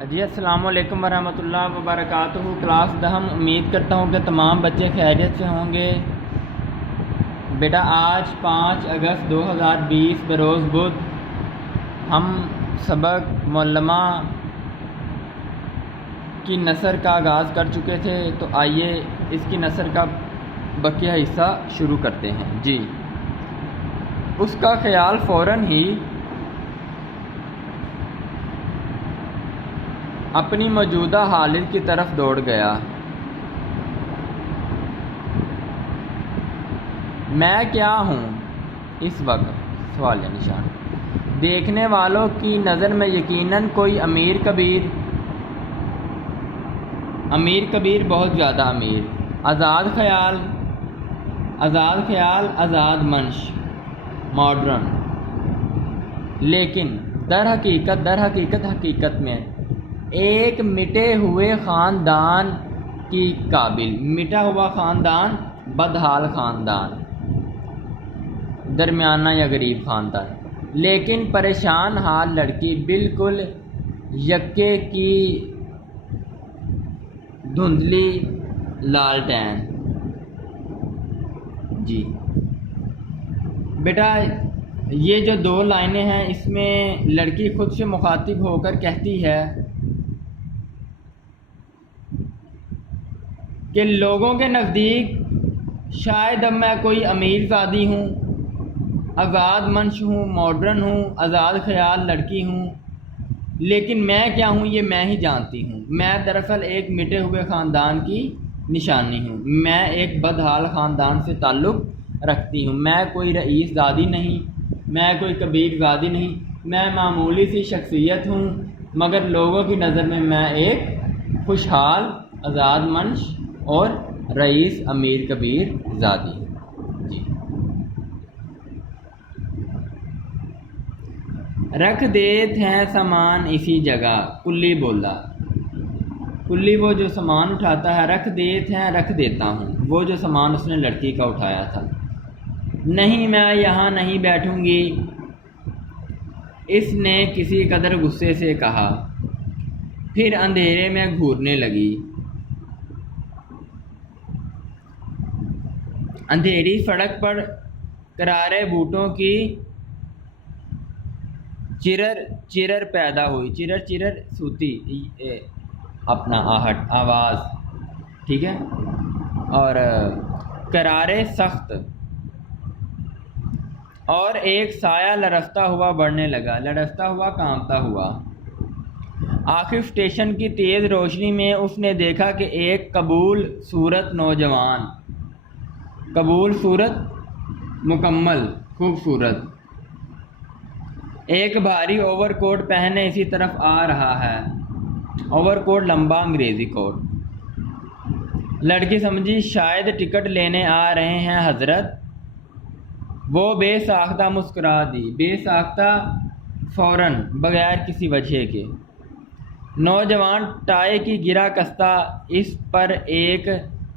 جی السلام علیکم ورحمۃ اللہ وبرکاتہ۔ کلاس دہم، امید کرتا ہوں کہ تمام بچے خیریت سے ہوں گے۔ بیٹا آج 5 اگست 2020 بروز بدھ ہم سبق معلمہ کی نثر کا آغاز کر چکے تھے، تو آئیے اس کی نثر کا بقیہ حصہ شروع کرتے ہیں۔ جی، اس کا خیال فوراً ہی اپنی موجودہ حالت کی طرف دوڑ گیا۔ میں کیا ہوں اس وقت؟ سوالیہ نشان۔ دیکھنے والوں کی نظر میں یقیناً کوئی امیر کبیر، بہت زیادہ امیر، آزاد خیال، آزاد منش، ماڈرن، لیکن در حقیقت میں ایک مٹے ہوئے خاندان کی قابل، مٹا ہوا خاندان، بدحال خاندان، درمیانہ یا غریب خاندان، لیکن پریشان حال لڑکی، بالکل یکے کی دھندلی لالٹین۔ جی بیٹا، یہ جو 2 لائنیں ہیں، اس میں لڑکی خود سے مخاطب ہو کر کہتی ہے کہ لوگوں کے نزدیک شاید اب میں کوئی امیر زادی ہوں، آزاد منش ہوں، ماڈرن ہوں، آزاد خیال لڑکی ہوں، لیکن میں کیا ہوں یہ میں ہی جانتی ہوں۔ میں دراصل ایک مٹے ہوئے خاندان کی نشانی ہوں، میں ایک بدحال خاندان سے تعلق رکھتی ہوں، میں کوئی رئیس زادی نہیں، میں کوئی کبیر زادی نہیں، میں معمولی سی شخصیت ہوں، مگر لوگوں کی نظر میں ایک خوشحال، آزاد منش اور رئیس امیر کبیر زادی ہوں۔ جی، رکھ دیتے ہیں سامان اسی جگہ، کلی بولا۔ کلی وہ جو سامان اٹھاتا ہے، رکھ دیتے ہیں، رکھ دیتا ہوں، وہ جو سامان اس نے لڑکی کا اٹھایا تھا۔ نہیں، میں یہاں نہیں بیٹھوں گی، اس نے کسی قدر غصے سے کہا، پھر اندھیرے میں گھورنے لگی۔ اندھیری سڑک پر کرارے بوٹوں کی چرر پیدا ہوئی، چرر سوتی اپنا آواز، ٹھیک ہے، اور کرارے سخت، اور ایک سایہ لرزتا ہوا بڑھنے لگا، لرزتا ہوا، کانپتا ہوا۔ آخر اسٹیشن کی تیز روشنی میں اس نے دیکھا کہ ایک قبول صورت نوجوان، قبول صورت، مکمل، خوبصورت، ایک بھاری اوور کوٹ پہنے اسی طرف آ رہا ہے۔ اوور کوٹ لمبا انگریزی کوٹ۔ لڑکی سمجھی شاید ٹکٹ لینے آ رہے ہیں حضرت۔ وہ بے ساختہ مسکرا دی، بے ساختہ، فوراً، بغیر کسی وجہ کے۔ نوجوان ٹائی کی گرا کستہ اس پر ایک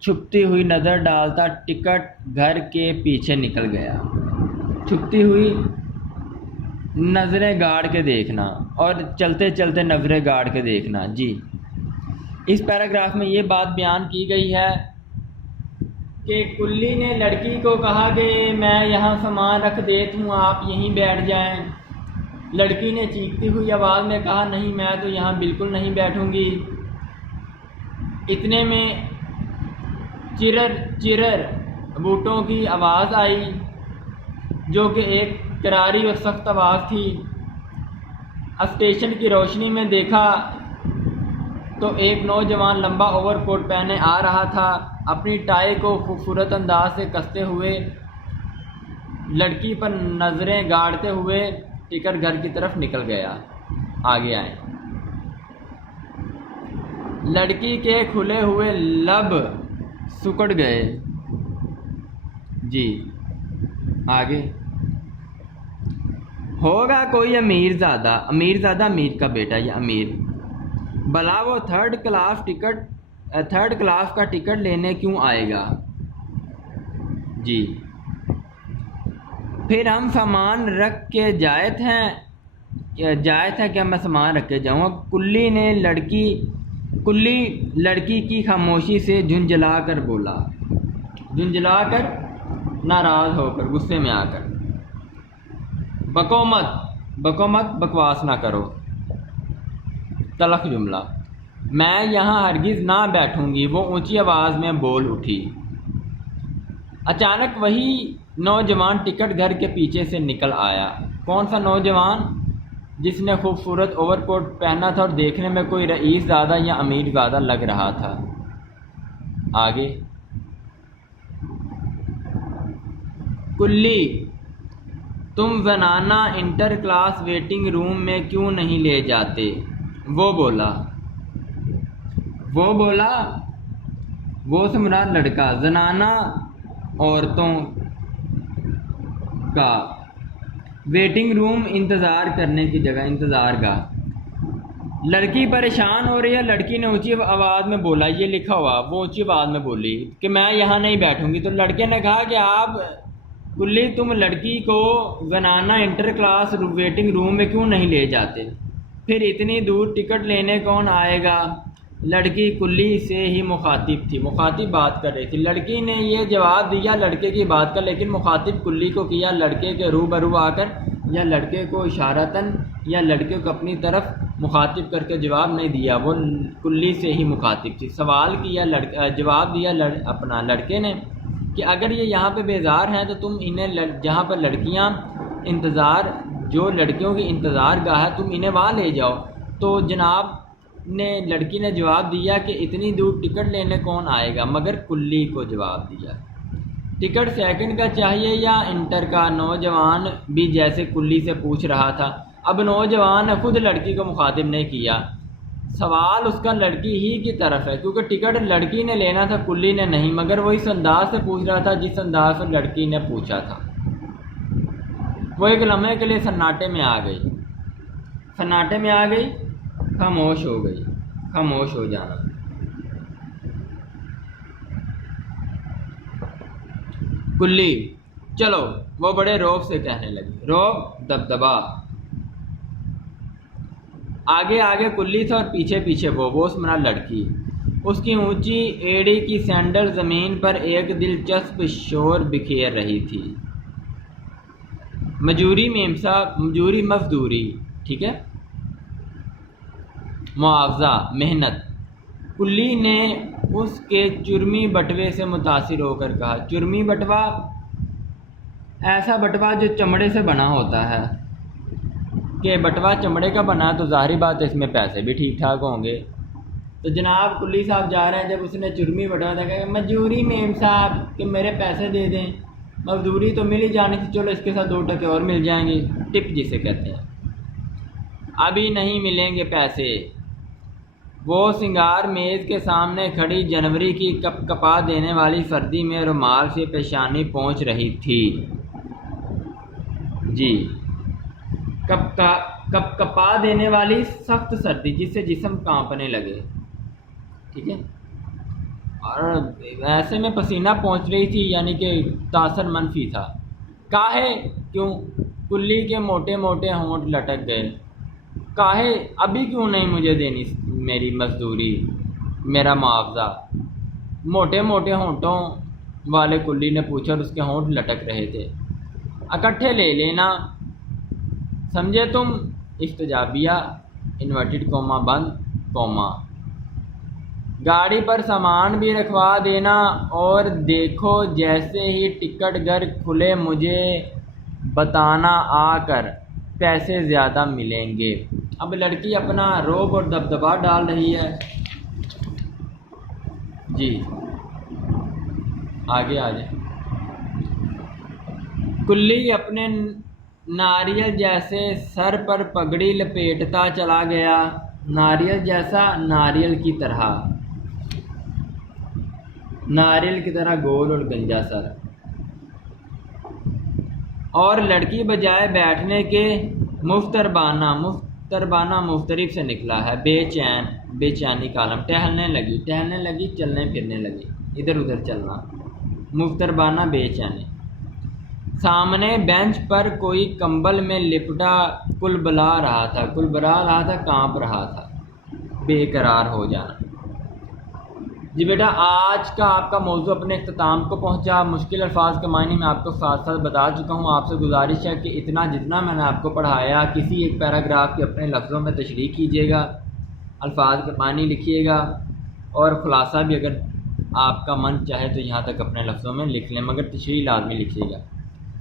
چھپتی ہوئی نظر ڈالتا ٹکٹ گھر کے پیچھے نکل گیا۔ چھپتی ہوئی نظریں گاڑ کے دیکھنا اور چلتے چلتے نظریں گاڑ کے دیکھنا۔ جی، اس پیراگراف میں یہ بات بیان کی گئی ہے کہ کلی نے لڑکی کو کہا کہ میں یہاں سامان رکھ دیتا ہوں، آپ یہیں بیٹھ جائیں۔ لڑکی نے چیختی ہوئی آواز میں کہا، نہیں، میں تو یہاں بالکل نہیں بیٹھوں گی۔ اتنے میں چرر بوٹوں کی آواز آئی، جو کہ ایک کراری اور سخت آواز تھی۔ اسٹیشن کی روشنی میں دیکھا تو ایک نوجوان لمبا اوور کوٹ پہنے آ رہا تھا، اپنی ٹائی کو خوبصورت انداز سے کستے ہوئے، لڑکی پر نظریں گاڑتے ہوئے ٹکٹ گھر کی طرف نکل گیا۔ آگے آئیں۔ لڑکی کے کھلے ہوئے لب سکڑ گئے۔ جی، آگے۔ ہوگا کوئی امیر زادہ، امیر کا بیٹا یا امیر، بھلا وہ تھرڈ کلاس کا ٹکٹ لینے کیوں آئے گا؟ جی، پھر ہم سامان رکھ کے جائت ہیں، جائز ہے کہ میں سامان رکھ کے جاؤں. اب کلی لڑکی کی خاموشی سے جھنجھلا کر بولا، جھنجھلا کر، ناراض ہو کر، غصے میں آ کر. بکو مت بکواس نہ کرو، تلخ جملہ. میں یہاں ہرگز نہ بیٹھوں گی، وہ اونچی آواز میں بول اٹھی. اچانک وہی نوجوان ٹکٹ گھر کے پیچھے سے نکل آیا. کون سا نوجوان؟ جس نے خوبصورت اوور کوٹ پہنا تھا اور دیکھنے میں کوئی رئیس زادہ یا امیر زادہ لگ رہا تھا. آگے. کلی، تم زنانہ انٹر کلاس ویٹنگ روم میں کیوں نہیں لے جاتے؟ وہ بولا وہ سے مراد لڑکا، زنانہ عورتوں کا، ویٹنگ روم انتظار کرنے کی جگہ، انتظار گاہ. لڑکی پریشان ہو رہی ہے، لڑکی نے اونچی آواز میں بولا، یہ لکھا ہوا، وہ اونچی آواز میں بولی کہ میں یہاں نہیں بیٹھوں گی. تو لڑکے نے کہا کہ آپ کلی، تم لڑکی کو زنانہ انٹر کلاس ویٹنگ روم میں کیوں نہیں لے جاتے؟ پھر اتنی دور ٹکٹ لینے کون آئے گا؟ لڑکی کلی سے ہی مخاطب تھی، مخاطب بات کر رہی تھی. لڑکی نے یہ جواب دیا لڑکے کی بات کا، لیکن مخاطب کلی کو کیا لڑکے کے روبرو آ کر، یا لڑکے کو اشارتاً یا لڑکے کو اپنی طرف مخاطب کر کے جواب نہیں دیا، وہ کلی سے ہی مخاطب تھی. سوال کیا، جواب دیا اپنا لڑکے نے کہ اگر یہ یہاں پہ بیزار ہیں تو تم انہیں جہاں پر لڑکیاں انتظار، جو لڑکیوں کی انتظار گاہ ہے، تم انہیں وہاں لے جاؤ. تو جناب لڑکی نے جواب دیا کہ اتنی دور ٹکٹ لینے کون آئے گا؟ مگر کلی کو جواب دیا ٹکٹ سیکنڈ کا چاہیے یا انٹر کا؟ نوجوان بھی جیسے کلی سے پوچھ رہا تھا. اب نوجوان نے خود لڑکی کو مخاطب نہیں کیا، سوال اس کا لڑکی ہی کی طرف ہے، کیونکہ ٹکٹ لڑکی نے لینا تھا، کلی نے نہیں. مگر وہ اس انداز سے پوچھ رہا تھا جس انداز سے لڑکی نے پوچھا تھا. وہ ایک لمحے کے لیے سناٹے میں آ گئی، خاموش ہو گئی. خاموش ہو جانا. کلی، چلو، وہ بڑے روب سے کہنے لگی. روب، دبدبا. آگے آگے کلی تھا اور پیچھے پیچھے وہ اسمرا لڑکی. اس کی اونچی ایڑی کی سینڈل زمین پر ایک دلچسپ شور بکھیر رہی تھی. مجوری مزدوری، ٹھیک ہے، معاوضہ، محنت. کلی نے اس کے چرمی بٹوے سے متاثر ہو کر کہا. چرمی بٹوا، ایسا بٹوا جو چمڑے سے بنا ہوتا ہے، کہ بٹوا چمڑے کا بنا تو ظاہری بات ہے اس میں پیسے بھی ٹھیک ٹھاک ہوں گے. تو جناب کلی صاحب جا رہے ہیں، جب اس نے چرمی بٹوا تھا کہ مجوری میم صاحب کہ میرے پیسے دے دیں، مزدوری تو مل ہی جانی تھی، چلو اس کے ساتھ 2 ٹکے اور مل جائیں گے، ٹپ جسے کہتے ہیں. ابھی نہیں ملیں گے پیسے. وہ سنگار میز کے سامنے کھڑی جنوری کی کپ کپا دینے والی سردی میں رومال سے پیشانی پہنچ رہی تھی. جی، کپ کپا دینے والی سخت سردی جس سے جسم کانپنے لگے، ٹھیک ہے، اور ایسے میں پسینہ پہنچ رہی تھی، یعنی کہ تاثر منفی تھا. کاہے؟ کیوں؟ کلی کے موٹے موٹے ہونٹ لٹک گئے. کاہے؟ ابھی کیوں نہیں مجھے دینی میری مزدوری، میرا معاوضہ؟ موٹے موٹے ہونٹوں والے کلی نے پوچھا اور اس کے ہونٹ لٹک رہے تھے. اکٹھے لے لینا، سمجھے تم؟ استجابیہ، انورٹڈ کوما بند کوما. گاڑی پر سامان بھی رکھوا دینا، اور دیکھو جیسے ہی ٹکٹ گھر کھلے مجھے بتانا آ کر، پیسے زیادہ ملیں گے. اب لڑکی اپنا روب اور دبدبا ڈال رہی ہے. جی آگے آ جائیں. کلی اپنے ناریل جیسے سر پر پگڑی لپیٹتا چلا گیا. ناریل جیسا، ناریل کی طرح گول اور گنجا سر. اور لڑکی بجائے بیٹھنے کے مفتربانہ مفترب سے نکلا ہے. بے چینی کالم. ٹہلنے لگی، چلنے پھرنے لگی، ادھر ادھر چلنا. مفتربانہ بے چینی. سامنے بینچ پر کوئی کمبل میں لپٹا کلبلا رہا تھا، کلبلا رہا تھا، کانپ رہا تھا، بے قرار ہو جانا۔ جی بیٹا آج کا آپ کا موضوع اپنے اختتام کو پہنچا۔ مشکل الفاظ کے معنی میں آپ کو ساتھ ساتھ بتا چکا ہوں۔ آپ سے گزارش ہے کہ جتنا میں نے آپ کو پڑھایا کسی ایک پیراگراف کے اپنے لفظوں میں تشریح کیجیے گا، الفاظ کے معنی لکھیے گا، اور خلاصہ بھی اگر آپ کا من چاہے تو یہاں تک اپنے لفظوں میں لکھ لیں، مگر تشریح لازمی لکھیے گا۔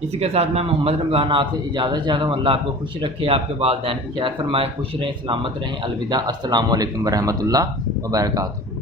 اسی کے ساتھ میں محمد رمضان آپ سے اجازت چاہتا ہوں۔ اللہ آپ کو خوش رکھے، آپ کے والدین کی خیر فرمائے، خوش رہیں، سلامت رہیں۔ الوداع، السلام علیکم ورحمۃ اللہ وبرکاتہ۔